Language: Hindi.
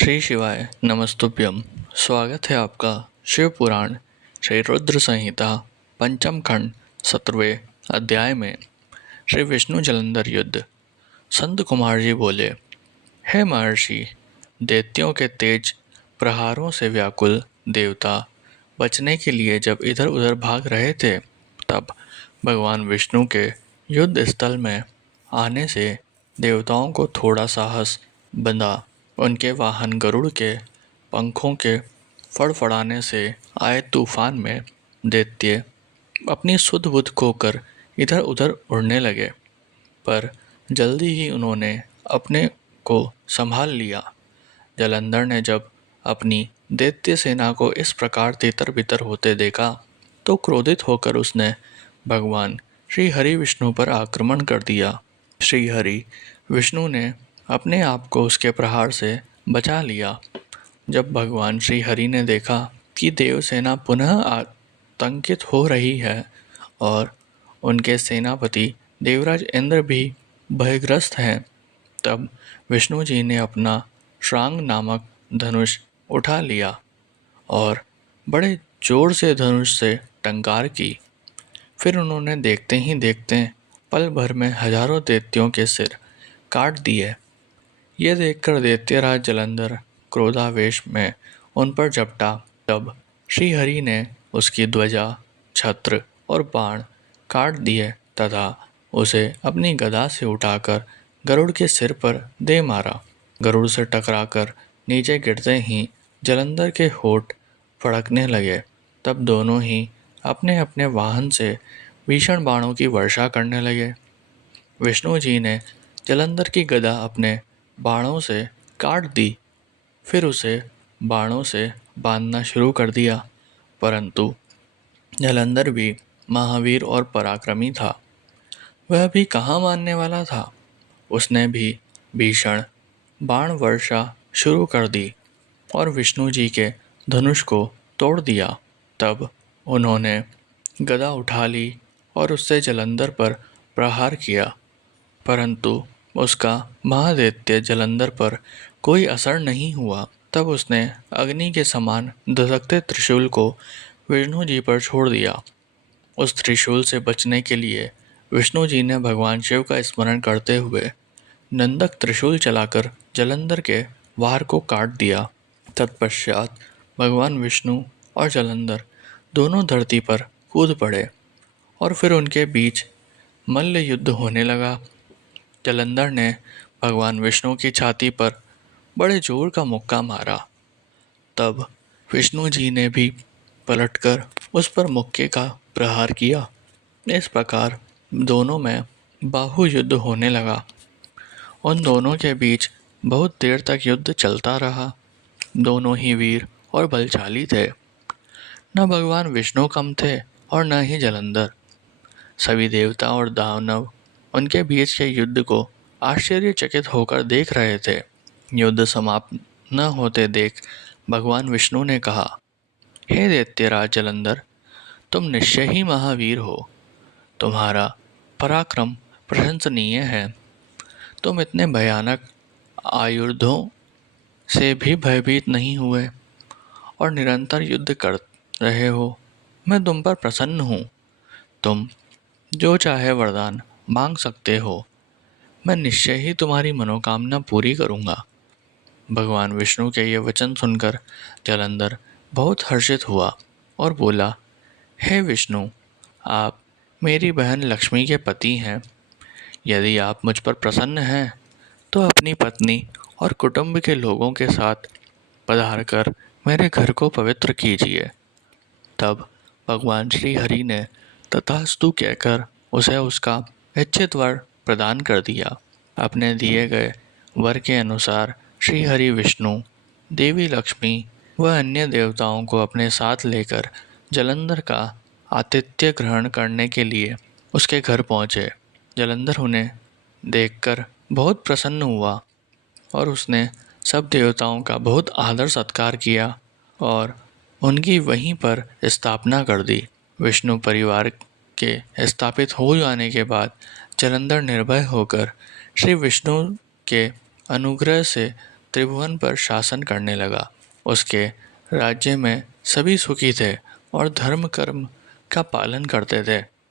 श्री शिवाय नमस्तुभ्यम। स्वागत है आपका शिव पुराण श्री रुद्र संहिता पंचम खंड 17वें अध्याय में। श्री विष्णु जलंधर युद्ध। संत कुमार जी बोले, हे महर्षि, दैत्यों के तेज प्रहारों से व्याकुल देवता बचने के लिए जब इधर उधर भाग रहे थे, तब भगवान विष्णु के युद्ध स्थल में आने से देवताओं को थोड़ा साहस बंधा। उनके वाहन गरुड़ के पंखों के फड़फड़ाने से आए तूफान में दैत्य अपनी सुध बुध खोकर इधर उधर उड़ने लगे, पर जल्दी ही उन्होंने अपने को संभाल लिया। जलंधर ने जब अपनी दैत्य सेना को इस प्रकार तितर बितर होते देखा, तो क्रोधित होकर उसने भगवान श्री हरि विष्णु पर आक्रमण कर दिया। श्री हरि विष्णु ने अपने आप को उसके प्रहार से बचा लिया। जब भगवान श्री हरि ने देखा कि देव सेना पुनः आतंकित हो रही है और उनके सेनापति देवराज इंद्र भी भयग्रस्त हैं, तब विष्णु जी ने अपना श्रांग नामक धनुष उठा लिया और बड़े जोर से धनुष से टंकार की। फिर उन्होंने देखते ही देखते पल भर में हजारों दैत्यों के सिर काट दिए। ये देखकर दैत्यराज जलंधर क्रोधावेश में उन पर झपटा। तब श्री हरि ने उसकी ध्वजा, छत्र और बाण काट दिए तथा उसे अपनी गदा से उठाकर गरुड़ के सिर पर दे मारा। गरुड़ से टकराकर नीचे गिरते ही जलंधर के होठ फड़कने लगे। तब दोनों ही अपने अपने वाहन से भीषण बाणों की वर्षा करने लगे। विष्णु जी ने जलंधर की गदा अपने बाणों से काट दी, फिर उसे बाणों से बांधना शुरू कर दिया, परंतु जलंधर भी महावीर और पराक्रमी था। वह भी कहाँ मानने वाला था। उसने भी भीषण बाण वर्षा शुरू कर दी और विष्णु जी के धनुष को तोड़ दिया। तब उन्होंने गदा उठा ली और उससे जलंधर पर प्रहार किया, परंतु उसका महादैत्य जलंधर पर कोई असर नहीं हुआ। तब उसने अग्नि के समान धधकते त्रिशूल को विष्णु जी पर छोड़ दिया। उस त्रिशूल से बचने के लिए विष्णु जी ने भगवान शिव का स्मरण करते हुए नंदक त्रिशूल चलाकर जलंधर के वार को काट दिया। तत्पश्चात भगवान विष्णु और जलंधर दोनों धरती पर कूद पड़े और फिर उनके बीच मल्ल युद्ध होने लगा। जलंधर ने भगवान विष्णु की छाती पर बड़े जोर का मुक्का मारा। तब विष्णु जी ने भी पलटकर उस पर मुक्के का प्रहार किया। इस प्रकार दोनों में बाहु युद्ध होने लगा। उन दोनों के बीच बहुत देर तक युद्ध चलता रहा। दोनों ही वीर और बलशाली थे। न भगवान विष्णु कम थे और न ही जलंधर। सभी देवता और दानव उनके बीच के युद्ध को आश्चर्यचकित होकर देख रहे थे। युद्ध समाप्त न होते देख भगवान विष्णु ने कहा, हे दैत्यराज जलंधर, तुम निश्चय ही महावीर हो। तुम्हारा पराक्रम प्रशंसनीय है। तुम इतने भयानक आयुधों से भी भयभीत नहीं हुए और निरंतर युद्ध कर रहे हो। मैं तुम पर प्रसन्न हूँ। तुम जो चाहे वरदान मांग सकते हो। मैं निश्चय ही तुम्हारी मनोकामना पूरी करूँगा। भगवान विष्णु के ये वचन सुनकर जलंधर बहुत हर्षित हुआ और बोला, हे विष्णु, आप मेरी बहन लक्ष्मी के पति हैं। यदि आप मुझ पर प्रसन्न हैं तो अपनी पत्नी और कुटुंब के लोगों के साथ पधार कर मेरे घर को पवित्र कीजिए। तब भगवान श्री हरि ने तथास्तु कहकर उसे उसका इच्छित वर प्रदान कर दिया। अपने दिए गए वर के अनुसार श्री हरि विष्णु, देवी लक्ष्मी व अन्य देवताओं को अपने साथ लेकर जलंधर का आतिथ्य ग्रहण करने के लिए उसके घर पहुँचे। जलंधर उन्हें देखकर बहुत प्रसन्न हुआ और उसने सब देवताओं का बहुत आदर सत्कार किया और उनकी वहीं पर स्थापना कर दी। विष्णु परिवार के स्थापित हो जाने के बाद जलंधर निर्भय होकर श्री विष्णु के अनुग्रह से त्रिभुवन पर शासन करने लगा। उसके राज्य में सभी सुखी थे और धर्म कर्म का पालन करते थे।